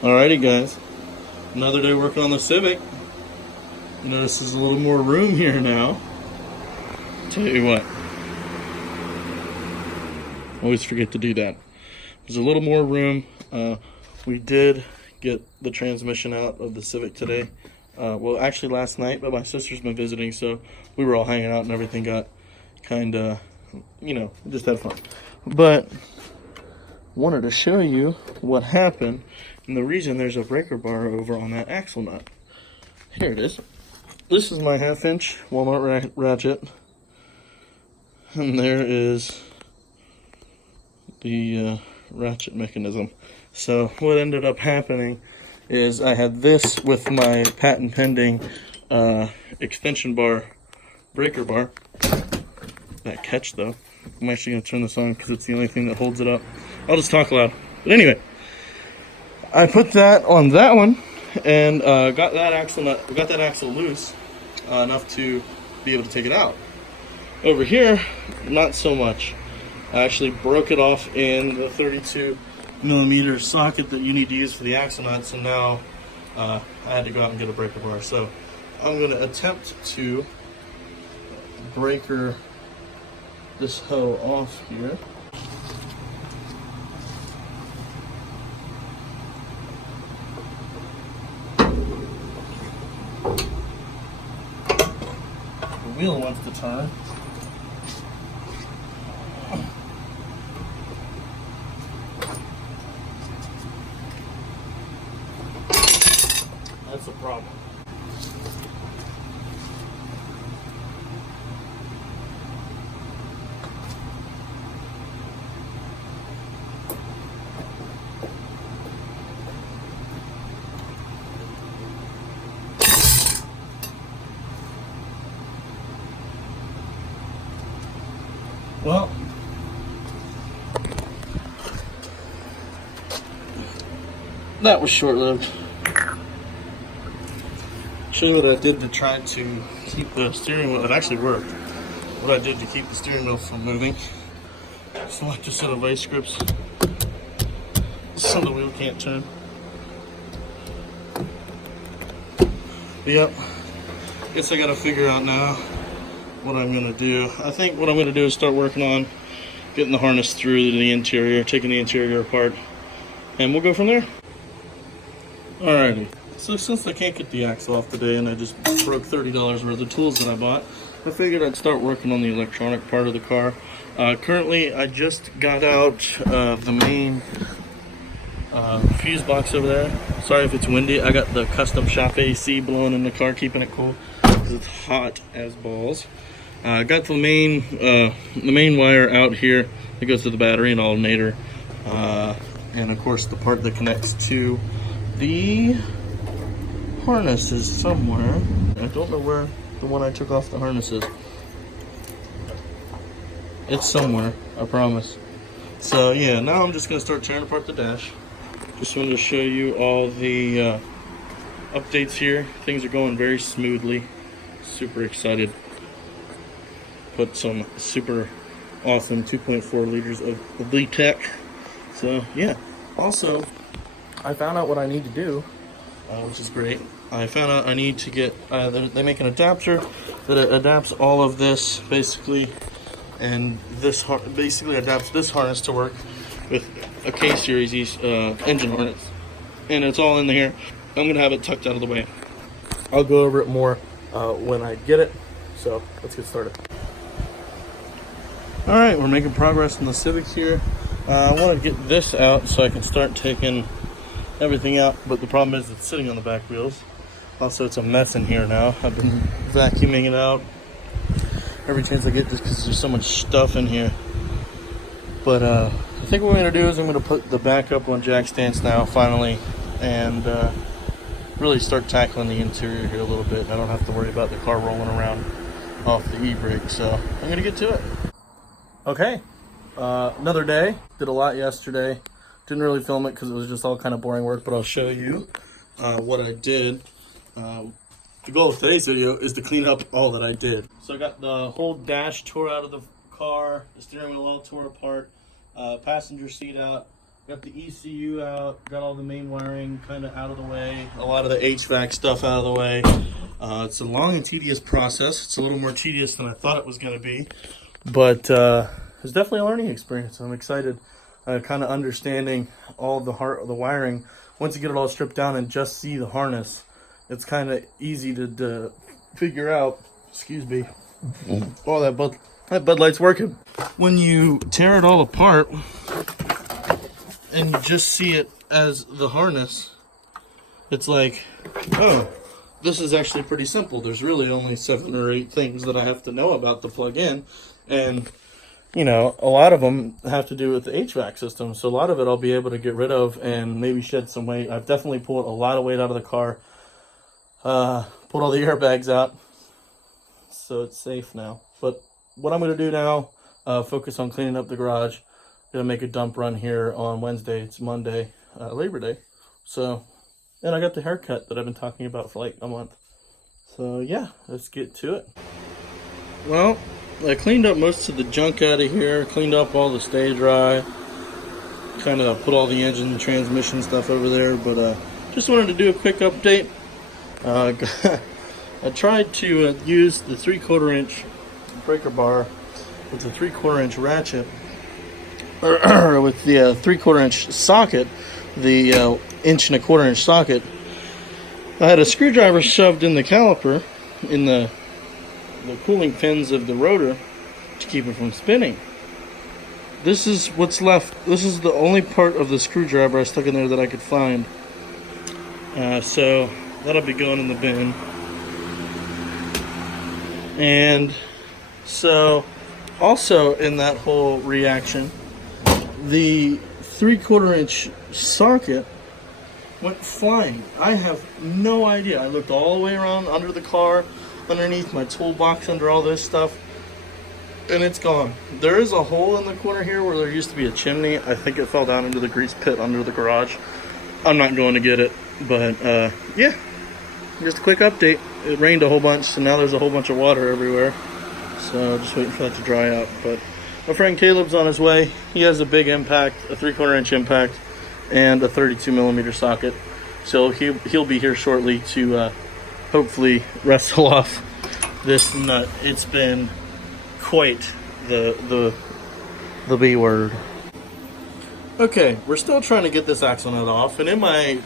Alrighty guys, another day working on the Civic. Notice there's a little more room here now. Tell you what, always forget to do that. There's a little more room. We did get the transmission out of the Civic today. Well, actually last night, but my sister's been visiting, so we were all hanging out and everything got kind of, just had fun. But wanted to show you what happened and the reason there's a breaker bar over on that axle nut. Here it is. This is my 1/2-inch Walmart ratchet, and there is the ratchet mechanism. So what ended up happening is I had this with my patent pending extension bar breaker bar. That catch though, I'm actually going to turn this on because it's the only thing that holds it up. I'll just talk loud. But anyway, I put that on that one and got that axle loose enough to be able to take it out. Over here, not so much. I actually broke it off in the 32mm socket that you need to use for the axle nuts, and now I had to go out and get a breaker bar. So I'm going to attempt to breaker this hoe off here. The wheel wants to turn. That's a problem. Well, that was short-lived. Show you what I did to try to keep the steering wheel. It actually worked. What I did to keep the steering wheel from moving. Select a set of vice grips so the wheel can't turn. But yep, guess I gotta figure out now what I'm gonna do. I think what I'm gonna do is start working on getting the harness through the interior, taking the interior apart, and we'll go from there. Alrighty, so since I can't get the axle off today and I just broke $30 worth of tools that I bought, I figured I'd start working on the electronic part of the car. Currently, I just got out the main fuse box over there. Sorry if it's windy. I got the custom shop AC blowing in the car, keeping it cool because it's hot as balls. I got the main wire out here that goes to the battery and alternator, and of course the part that connects to the harness is somewhere. I don't know where the one I took off the harness is. It's somewhere, I promise. So yeah, now I'm just gonna start tearing apart the dash. Just wanted to show you all the updates here. Things are going very smoothly. Super excited. Put some super awesome 2.4 liters of VTEC. So yeah, also I found out what I need to do, which is great. I found out I need to get, they make an adapter that adapts all of this basically, and this basically adapts this harness to work with a K-Series engine harness. And it's all in here. I'm going to have it tucked out of the way. I'll go over it more when I get it. So let's get started. Alright, we're making progress in the Civic here. I want to get this out so I can start taking everything out, but the problem is it's sitting on the back wheels. Also, it's a mess in here now. I've been vacuuming it out every chance I get just because there's so much stuff in here. But I think what we're going to do is I'm going to put the back up on jack stance now, finally, and really start tackling the interior here a little bit. I don't have to worry about the car rolling around off the e-brake, so I'm going to get to it. Okay, another day. Did a lot yesterday. Didn't really film it because it was just all kind of boring work, but I'll show you what I did. The goal of today's video is to clean up all that I did. So I got the whole dash tore out of the car, the steering wheel all tore apart, passenger seat out, Got the ECU out, got all the main wiring kind of out of the way, a lot of the HVAC stuff out of the way. It's a long and tedious process. It's a little more tedious than I thought it was going to be, but it's definitely a learning experience. I'm excited, kind of understanding all the wiring. Once you get it all stripped down and just see the harness, it's kind of easy to figure out. Excuse me. Oh, that Bud Light's working. When you tear it all apart and you just see it as the harness, it's like, oh, this is actually pretty simple. There's really only 7 or 8 things that I have to know about to plug in. And, you know, a lot of them have to do with the HVAC system. So a lot of it I'll be able to get rid of and maybe shed some weight. I've definitely pulled a lot of weight out of the car. Pulled all the airbags out. So it's safe now. But what I'm going to do now, focus on cleaning up the garage. Gonna make a dump run here on Wednesday. It's Monday, Labor Day. So, and I got the haircut that I've been talking about for like a month. So yeah, let's get to it. Well, I cleaned up most of the junk out of here. Cleaned up all the stay dry. Kind of put all the engine and transmission stuff over there. But just wanted to do a quick update. I tried to use the 3/4 inch breaker bar with the 3/4 inch ratchet, or with the 3/4 inch socket, the 1 1/4 inch socket. I had a screwdriver shoved in the caliper, in the cooling pins of the rotor, to keep it from spinning. This is what's left. This is the only part of the screwdriver I stuck in there that I could find. So that'll be going in the bin. And so also in that whole reaction, the 3/4 inch socket went flying. I have no idea. I looked all the way around under the car, underneath my toolbox, under all this stuff, and it's gone. There is a hole in the corner here where there used to be a chimney. I think it fell down into the grease pit under the garage. I'm not going to get it, but yeah, just a quick update. It rained a whole bunch, so now there's a whole bunch of water everywhere. So just waiting for that to dry out. But my friend Caleb's on his way. He has a big impact, a 3/4 inch impact, and a 32mm socket. So he'll be here shortly to hopefully wrestle off this nut. It's been quite the B word. Okay, we're still trying to get this axle nut off, and in my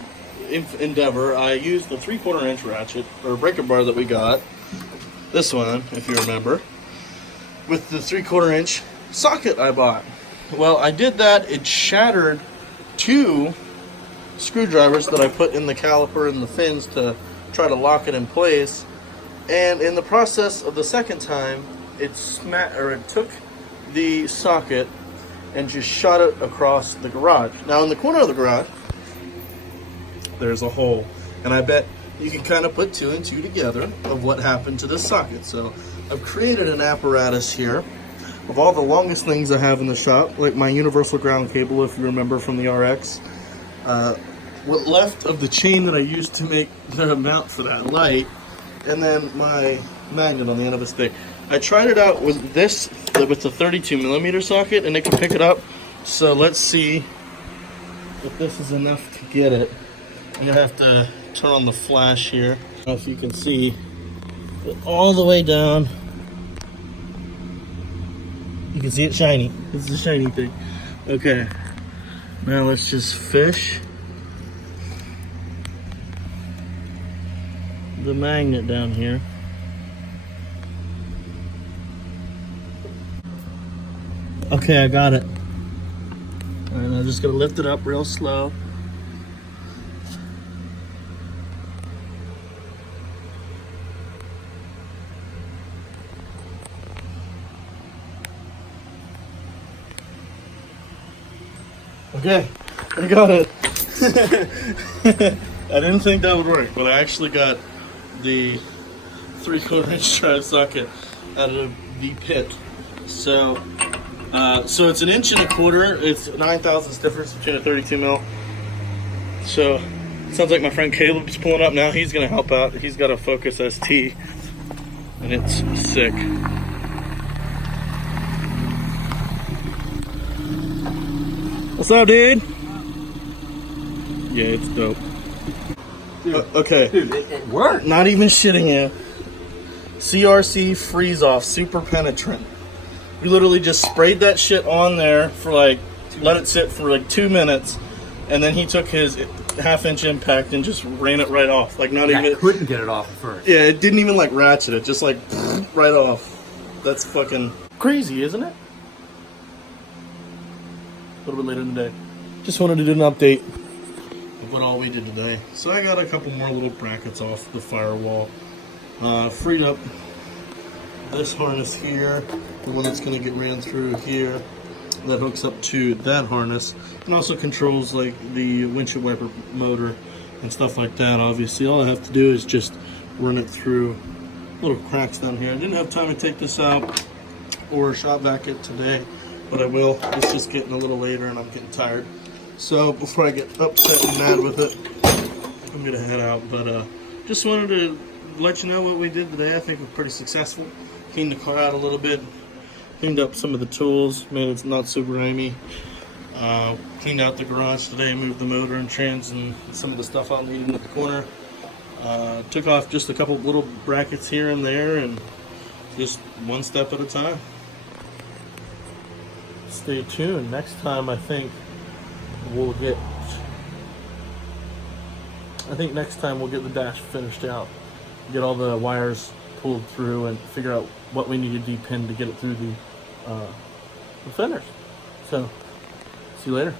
endeavor, I used the 3/4 inch ratchet or breaker bar that we got. This one, if you remember, with the 3/4 inch socket I bought. Well, I did that. It shattered 2 screwdrivers that I put in the caliper and the fins to try to lock it in place. And in the process of the second time, it took the socket and just shot it across the garage. Now in the corner of the garage, there's a hole, and I bet you can kind of put 2 and 2 together of what happened to this socket. So I've created an apparatus here of all the longest things I have in the shop, like my universal ground cable, if you remember from the RX. What left of the chain that I used to make the mount for that light, and then my magnet on the end of a stick. I tried it out with this, with the 32mm socket, and it can pick it up. So let's see if this is enough to get it. I'm gonna have to turn on the flash here. I don't know if you can see it all the way down. You can see it shiny. This is a shiny thing. Okay, now let's just fish the magnet down here. Okay, I got it. And I'm just gonna lift it up real slow. Okay, I got it. I didn't think that would work, but I actually got the 3/4 inch drive socket out of the pit. So it's 1 1/4 inch. It's 9/1000ths difference between a 32mm. So it sounds like my friend Caleb's pulling up now. He's gonna help out. He's got a Focus ST, and it's sick. What's up, dude? Yeah, it's dope. Dude, Okay. Dude, it worked. Not even shitting you. CRC freeze off, super penetrant. We literally just sprayed that shit on there for like, let it sit for like 2 minutes, and then he took his 1/2 inch impact and just ran it right off. Like not even. I couldn't get it off at first. Yeah, it didn't even like ratchet it, just like right off. That's fucking crazy, isn't it? A little bit later in the day. Just wanted to do an update of what all we did today. So I got a couple more little brackets off the firewall. Freed up this harness here, the one that's going to get ran through here, that hooks up to that harness, and also controls like the windshield wiper motor and stuff like that. Obviously, all I have to do is just run it through little cracks down here. I didn't have time to take this out or shop vac it today, but I will. It's just getting a little later and I'm getting tired. So before I get upset and mad with it, I'm gonna head out. But just wanted to let you know what we did today. I think we're pretty successful. Cleaned the car out a little bit, cleaned up some of the tools, made it not so grimy. Cleaned out the garage today, moved the motor and trans and some of the stuff out needed at the corner. Took off just a couple little brackets here and there, and just one step at a time. Stay tuned. Next time I think we'll get the dash finished out, get all the wires pulled through, and figure out what we need to depin to get it through the fenders. So see you later.